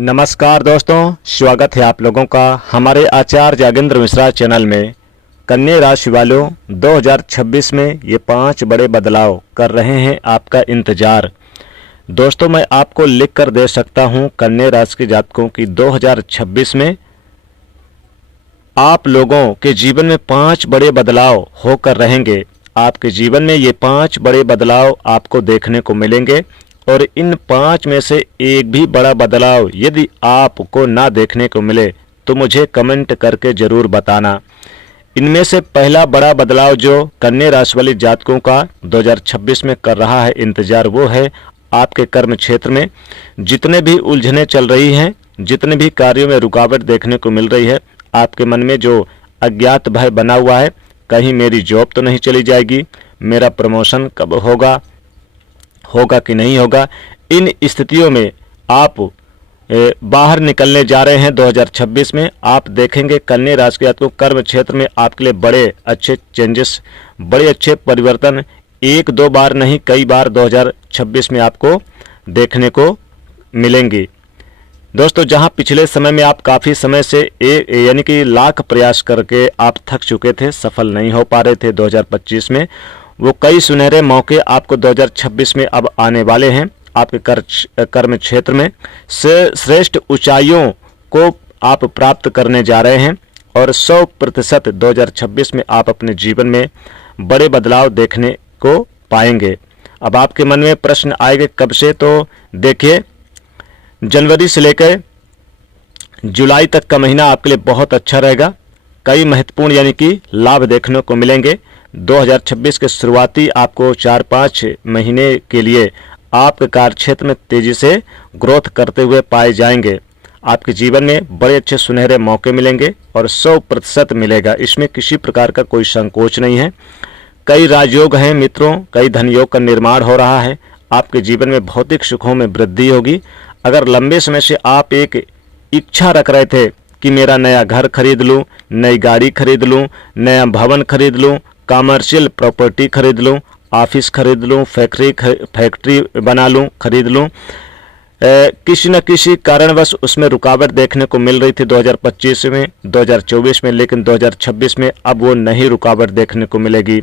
नमस्कार दोस्तों, स्वागत है आप लोगों का हमारे आचार्य यागेंद्र मिश्रा चैनल में। कन्या राशि वालों, 2026 में ये 5 बड़े बदलाव कर रहे हैं आपका इंतजार। दोस्तों, मैं आपको लिख कर दे सकता हूं कन्या राशि के जातकों की 2026 में आप लोगों के जीवन में 5 बड़े बदलाव होकर रहेंगे। आपके जीवन में ये 5 बड़े बदलाव आपको देखने को मिलेंगे और इन 5 में से एक भी बड़ा बदलाव यदि आपको ना देखने को मिले तो मुझे कमेंट करके ज़रूर बताना। इनमें से पहला बड़ा बदलाव जो कन्या राशि वाले जातकों का 2026 में कर रहा है इंतजार, वो है आपके कर्म क्षेत्र में जितने भी उलझनें चल रही हैं, जितने भी कार्यों में रुकावट देखने को मिल रही है, आपके मन में जो अज्ञात भय बना हुआ है, कहीं मेरी जॉब तो नहीं चली जाएगी, मेरा प्रमोशन कब होगा कि नहीं होगा, इन स्थितियों में आप बाहर निकलने जा रहे हैं। 2026 में आप देखेंगे कन्या राशि के जातकों कर्म क्षेत्र में आपके लिए बड़े अच्छे चेंजेस, बड़े अच्छे परिवर्तन एक दो बार नहीं कई बार 2026 में आपको देखने को मिलेंगी। दोस्तों, जहां पिछले समय में आप काफ़ी समय से यानी कि लाख प्रयास करके आप थक चुके थे, सफल नहीं हो पा रहे थे 2025 में, वो कई सुनहरे मौके आपको 2026 में अब आने वाले हैं। आपके कर्म क्षेत्र में श्रेष्ठ ऊंचाइयों को आप प्राप्त करने जा रहे हैं और 100% 2026 में आप अपने जीवन में बड़े बदलाव देखने को पाएंगे। अब आपके मन में प्रश्न आएंगे कब से, तो देखिए, जनवरी से लेकर जुलाई तक का महीना आपके लिए बहुत अच्छा रहेगा। कई महत्वपूर्ण यानी कि लाभ देखने को मिलेंगे। 2026 के शुरुआती आपको 4-5 महीने के लिए आपके कार्य क्षेत्र में तेजी से ग्रोथ करते हुए पाए जाएंगे। आपके जीवन में बड़े अच्छे सुनहरे मौके मिलेंगे और 100% मिलेगा, इसमें किसी प्रकार का कोई संकोच नहीं है। कई राजयोग हैं मित्रों, कई धनयोग का निर्माण हो रहा है। आपके जीवन में भौतिक सुखों में वृद्धि होगी। अगर लंबे समय से आप एक इच्छा रख रहे थे कि मेरा नया घर खरीद लूँ, नई गाड़ी खरीद लूँ, नया भवन खरीद लूँ, कमर्शियल प्रॉपर्टी खरीद लूँ, ऑफिस खरीद लूँ, फैक्ट्री बना लूँ, खरीद लूँ, किसी न किसी कारणवश उसमें रुकावट देखने को मिल रही थी 2025 में, 2024 में, लेकिन 2026 में अब वो नहीं रुकावट देखने को मिलेगी।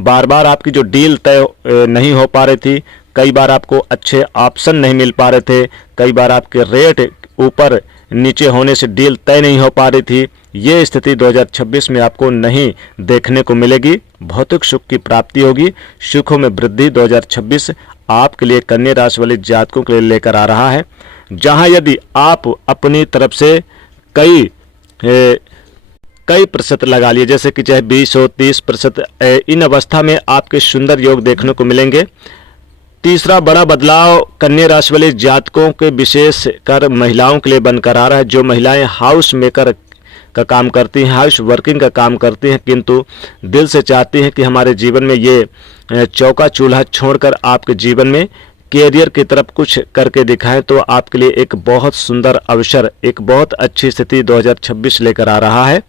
बार बार आपकी जो डील तय नहीं हो पा रही थी, कई बार आपको अच्छे ऑप्शन नहीं मिल पा रहे थे, कई बार आपके रेट ऊपर नीचे होने से डील तय नहीं हो पा रही थी, ये स्थिति 2026 में आपको नहीं देखने को मिलेगी। भौतिक सुख की प्राप्ति होगी, सुखों में वृद्धि 2026 आपके लिए कन्या राशि वाले जातकों के लिए लेकर आ रहा है। जहां यदि आप अपनी तरफ से कई प्रतिशत लगा लिए, जैसे कि चाहे 20 हो 30%, इन अवस्था में आपके सुंदर योग देखने को मिलेंगे। तीसरा बड़ा बदलाव कन्या राशि वाले जातकों के विशेष कर महिलाओं के लिए बनकर आ रहा है। जो महिलाएं हाउस मेकर का काम करती हैं, हाउस वर्किंग का काम करती हैं, किंतु दिल से चाहती हैं कि हमारे जीवन में ये चौका चूल्हा छोड़कर आपके जीवन में कैरियर की तरफ कुछ करके दिखाएं, तो आपके लिए एक बहुत सुंदर अवसर, एक बहुत अच्छी स्थिति 2026 लेकर आ रहा है।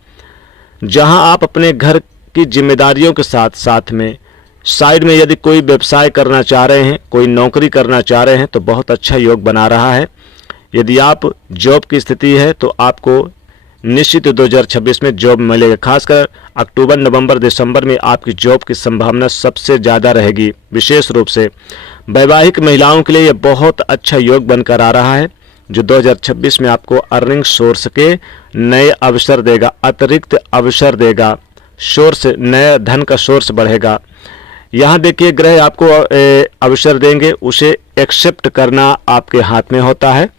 जहां आप अपने घर की जिम्मेदारियों के साथ साथ में साइड में यदि कोई व्यवसाय करना चाह रहे हैं, कोई नौकरी करना चाह रहे हैं, तो बहुत अच्छा योग बना रहा है। यदि आप जॉब की स्थिति है तो आपको निश्चित 2026 में जॉब मिलेगा। खासकर अक्टूबर, नवंबर, दिसंबर में आपकी जॉब की संभावना सबसे ज़्यादा रहेगी। विशेष रूप से वैवाहिक महिलाओं के लिए यह बहुत अच्छा योग बनकर आ रहा है, जो 2026 में आपको अर्निंग सोर्स के नए अवसर देगा, अतिरिक्त अवसर देगा, सोर्स, नए धन का सोर्स बढ़ेगा। यहाँ देखिए, ग्रह आपको अवसर देंगे, उसे एक्सेप्ट करना आपके हाथ में होता है।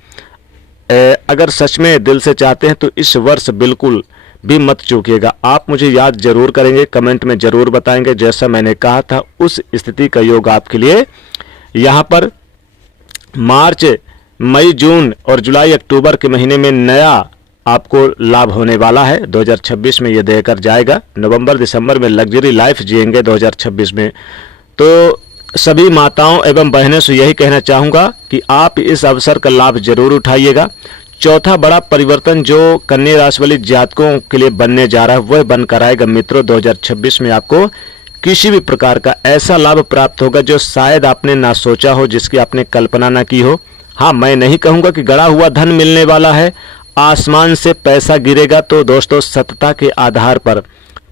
अगर सच में दिल से चाहते हैं तो इस वर्ष बिल्कुल भी मत चूकिएगा। आप मुझे याद जरूर करेंगे, कमेंट में जरूर बताएंगे। जैसा मैंने कहा था उस स्थिति का योग आपके लिए यहाँ पर मार्च, मई, जून और जुलाई, अक्टूबर के महीने में नया आपको लाभ होने वाला है। 2026 में ये देकर जाएगा। नवंबर, दिसंबर में लग्जरी लाइफ जिएंगे 2026 में। तो सभी माताओं एवं बहनों से यही कहना चाहूँगा कि आप इस अवसर का लाभ जरूर उठाइएगा। चौथा बड़ा परिवर्तन जो कन्या राशि वाले जातकों के लिए बनने जा रहा है वह बनकर आएगा मित्रों। 2026 में आपको किसी भी प्रकार का ऐसा लाभ प्राप्त होगा जो शायद आपने ना सोचा हो, जिसकी आपने कल्पना ना की हो। हाँ, मैं नहीं कहूँगा कि गड़ा हुआ धन मिलने वाला है, आसमान से पैसा गिरेगा। तो दोस्तों सतता के आधार पर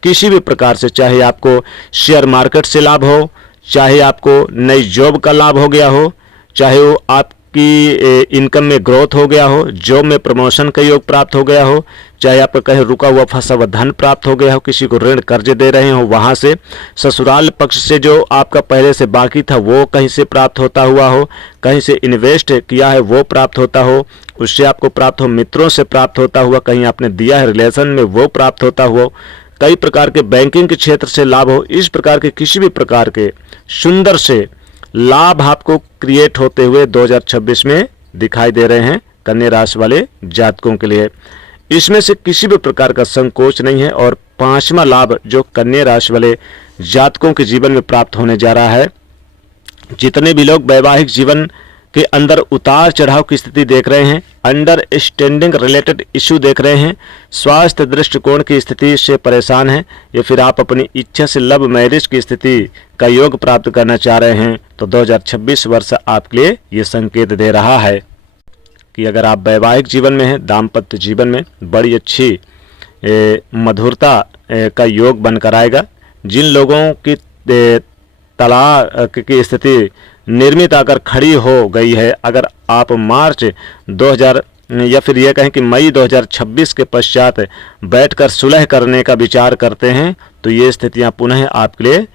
किसी भी प्रकार से, चाहे आपको शेयर मार्केट से लाभ हो, चाहे आपको नई जॉब का लाभ हो गया हो, चाहे वो आपकी इनकम में ग्रोथ हो गया हो, जॉब में प्रमोशन का योग प्राप्त हो गया हो, चाहे आपका कहीं रुका हुआ फंसा हुआ धन प्राप्त हो गया हो, किसी को ऋण कर्ज दे रहे हो वहाँ से, ससुराल पक्ष से जो आपका पहले से बाकी था वो कहीं से प्राप्त होता हुआ हो, कहीं से इन्वेस्ट किया है वो प्राप्त होता हो, उससे आपको प्राप्त हो, मित्रों से प्राप्त होता हुआ, कहीं आपने दिया है रिलेशन में वो प्राप्त होता हुआ, कई प्रकार के बैंकिंग के क्षेत्र से लाभ हो, इस प्रकार के किसी भी प्रकार के सुंदर से लाभ आपको क्रिएट होते हुए 2026 में दिखाई दे रहे हैं कन्या राशि वाले जातकों के लिए। इसमें से किसी भी प्रकार का संकोच नहीं है। और पांचवा लाभ जो कन्या राशि वाले जातकों के जीवन में प्राप्त होने जा रहा है, जितने भी लोग वैवाहिक जीवन के अंदर उतार चढ़ाव की स्थिति देख रहे हैं, अंडरस्टैंडिंग रिलेटेड इश्यू देख रहे हैं, स्वास्थ्य दृष्टिकोण की स्थिति से परेशान हैं, या फिर आप अपनी इच्छा से लव मैरिज की स्थिति का योग प्राप्त करना चाह रहे हैं, तो 2026 वर्ष आपके लिए ये संकेत दे रहा है कि अगर आप वैवाहिक जीवन में हैं, दाम्पत्य जीवन में बड़ी अच्छी मधुरता का योग बनकर आएगा। जिन लोगों की तलाक की स्थिति निर्मित आकर खड़ी हो गई है, अगर आप मार्च 2000 या फिर यह कहें कि मई 2026 के पश्चात बैठकर सुलह करने का विचार करते हैं, तो ये स्थितियां पुनः आपके लिए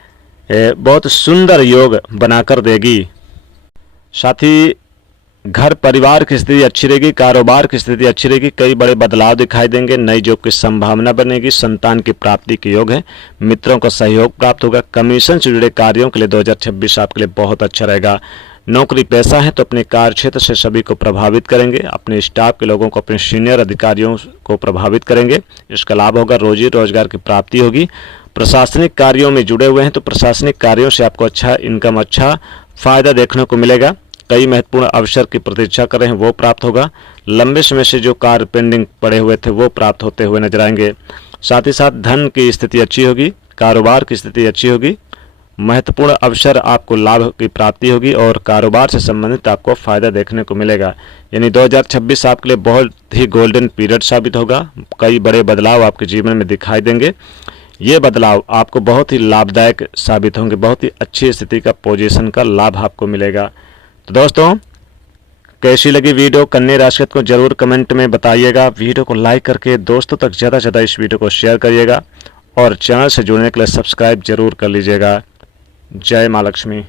बहुत सुंदर योग बनाकर देगी। साथ ही घर परिवार की स्थिति अच्छी रहेगी, कारोबार की स्थिति अच्छी रहेगी, कई बड़े बदलाव दिखाई देंगे, नई जॉब की संभावना बनेगी, संतान की प्राप्ति के योग है, मित्रों का सहयोग प्राप्त होगा, कमीशन से जुड़े कार्यों के लिए 2026 आपके लिए बहुत अच्छा रहेगा। नौकरी पैसा है तो अपने कार्य क्षेत्र से सभी को प्रभावित करेंगे, अपने स्टाफ के लोगों को, अपने सीनियर अधिकारियों को प्रभावित करेंगे, इसका लाभ होगा, रोजी रोजगार की प्राप्ति होगी। प्रशासनिक कार्यों में जुड़े हुए हैं तो प्रशासनिक कार्यों से आपको अच्छा इनकम, अच्छा फायदा देखने को मिलेगा। कई महत्वपूर्ण अवसर की प्रतीक्षा कर रहे हैं वो प्राप्त होगा। लंबे समय से जो कार्य पेंडिंग पड़े हुए थे वो प्राप्त होते हुए नजर आएंगे। साथ ही साथ धन की स्थिति अच्छी होगी, कारोबार की स्थिति अच्छी होगी, महत्वपूर्ण अवसर आपको लाभ की प्राप्ति होगी और कारोबार से संबंधित आपको फायदा देखने को मिलेगा। यानी 2026 आपके लिए बहुत ही गोल्डन पीरियड साबित होगा। कई बड़े बदलाव आपके जीवन में दिखाई देंगे। ये बदलाव आपको बहुत ही लाभदायक साबित होंगे, बहुत ही अच्छी स्थिति का, पोजीशन का लाभ आपको मिलेगा। तो दोस्तों कैसी लगी वीडियो कन्या राशि को जरूर कमेंट में बताइएगा। वीडियो को लाइक करके दोस्तों तक ज़्यादा से ज़्यादा इस वीडियो को शेयर करिएगा और चैनल से जुड़ने के लिए सब्सक्राइब जरूर कर लीजिएगा। जय माँ लक्ष्मी।